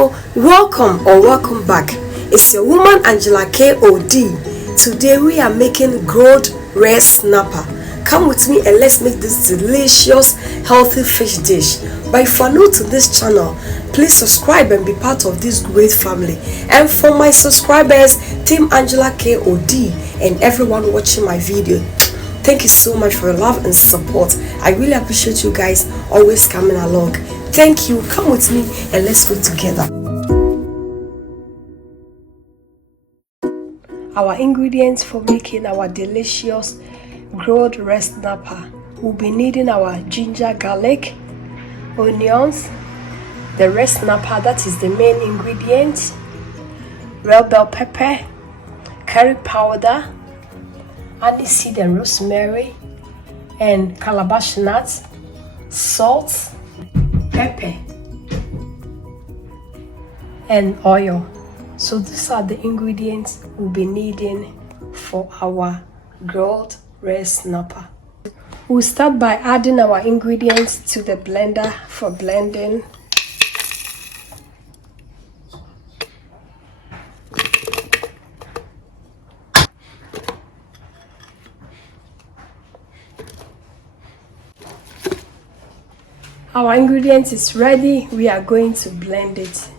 Hello, welcome back. It's your woman Angela KOD. Today we are making grilled red snapper. Come with me and let's make this delicious healthy fish dish. But if you are new to this channel, please subscribe and be part of this great family. And for my subscribers, Team Angela KOD and everyone watching my video, thank you so much for your love and support. I really appreciate you guys always coming along. Thank you. Come with me and let's go together. Our ingredients for making our delicious grilled red snapper. We'll be needing our ginger, garlic, onions, the red snapper, that is the main ingredient, red bell pepper, curry powder, aniseed and rosemary, and calabash nuts, salt, pepper, and oil. So these are the ingredients we'll be needing for our grilled red snapper. We'll start by adding our ingredients to the blender for blending. Our ingredients is ready. We are going to blend it.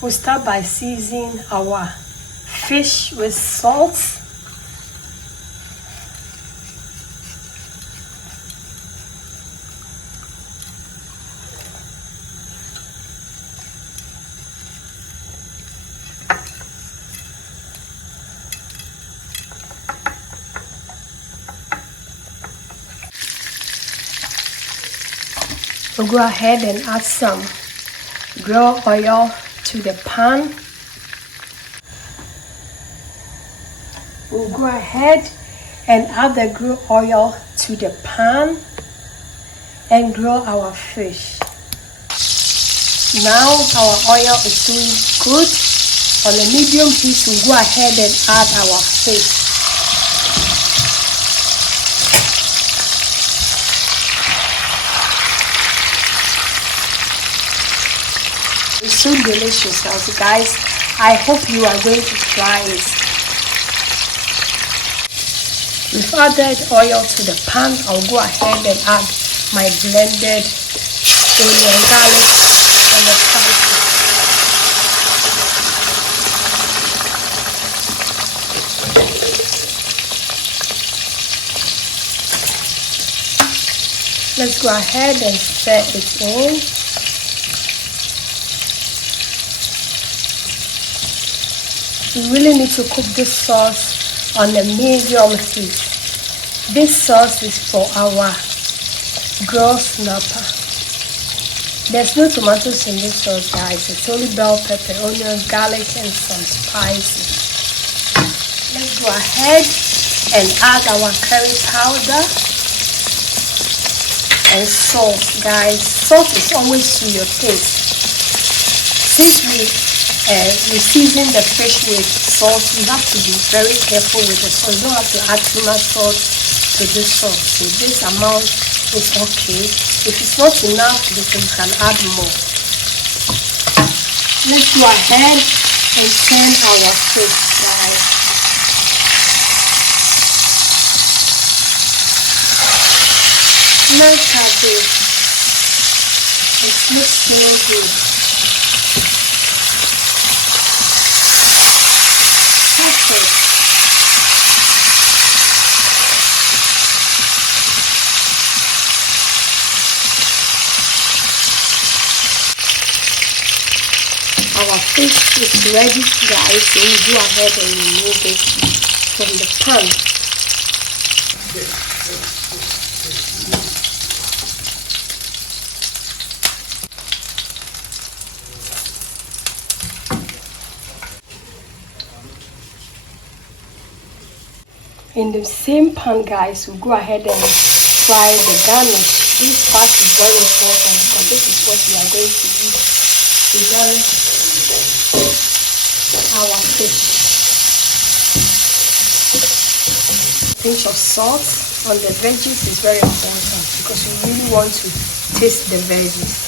We'll start by seasoning our fish with salt, we'll go ahead and add some grill oil to the pan. We'll go ahead and add the grill oil to the pan and grill our fish. Now our oil is doing good. On a medium heat, we'll go ahead and add our fish. It's so delicious, also guys. I hope you are going to try it. We've added oil to the pan. I'll go ahead and add my blended onion, garlic, and the spices. Let's go ahead and stir it in. We really need to cook this sauce on a medium heat. This sauce is for our grilled snapper. There's no tomatoes in this sauce, guys. It's only bell pepper, onions, garlic, and some spices. Let's go ahead and add our curry powder and salt, guys. Salt is always to your taste. Since we season the fish with salt, you have to be very careful with the salt. You don't have to add too much salt to this sauce. So this amount is okay. If it's not enough, you can add more. Let's go ahead and turn our fish, guys. Look at this. It looks so good. Our fish is ready, guys, so we go ahead and remove it from the pan. In the same pan, guys, we'll go ahead and fry the garnish. This part is very important because this is what we are going to use to garnish our fish. Pinch of salt on the veggies is very important because we really want to taste the veggies.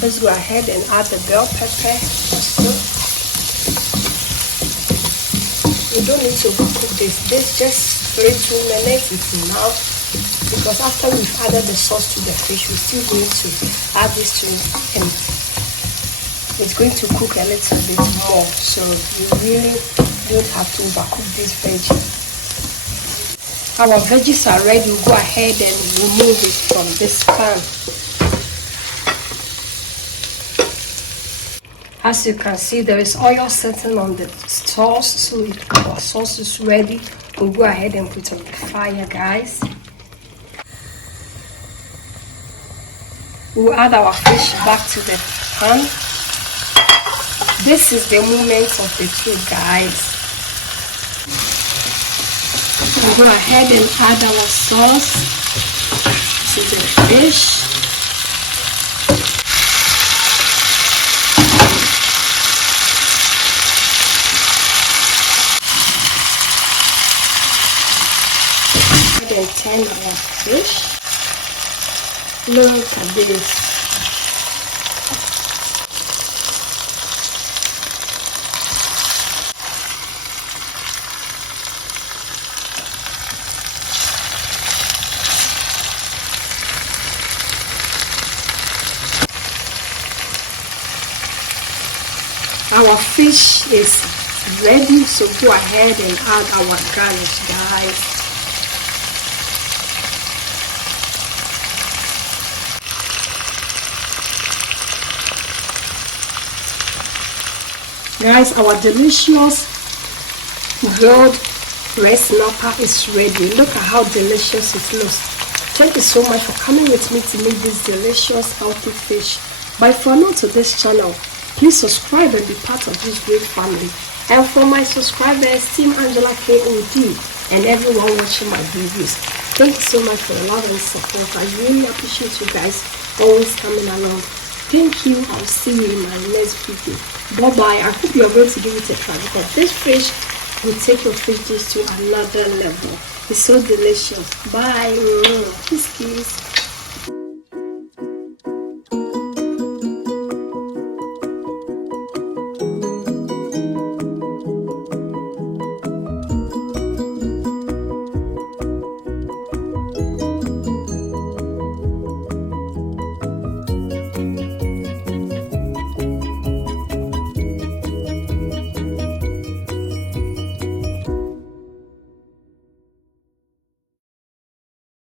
Let's go ahead and add the bell pepper also. You don't need to cook this. This just 3-2 minutes is enough, because after we've added the sauce to the fish, we're still going to add this to it, and it's going to cook a little bit more. So you really don't have to overcook this veggie. Our veggies are ready. We'll go ahead and remove it from this pan. As you can see, there is oil sitting on the sauce, so our sauce is ready. We'll go ahead and put on the fire, guys. We'll add our fish back to the pan. This is the moment of the truth, guys. We'll go ahead and add our sauce to the fish. And turn our fish. Look at this. Our fish is ready, so go ahead and add our garnish, guys. Guys, our delicious grilled red snapper is ready. Look at how delicious it looks. Thank you so much for coming with me to make this delicious healthy fish. But if you're new to this channel, please subscribe and be part of this great family. And for my subscribers, Team Angela KOD, and everyone watching my videos, thank you so much for the love and support. I really appreciate you guys always coming along. Thank you. I'll see you in my next video. Bye bye. I hope you're going to give it a try, because this fish will take your fish dish to another level. It's so delicious. Bye. Kiss, kiss.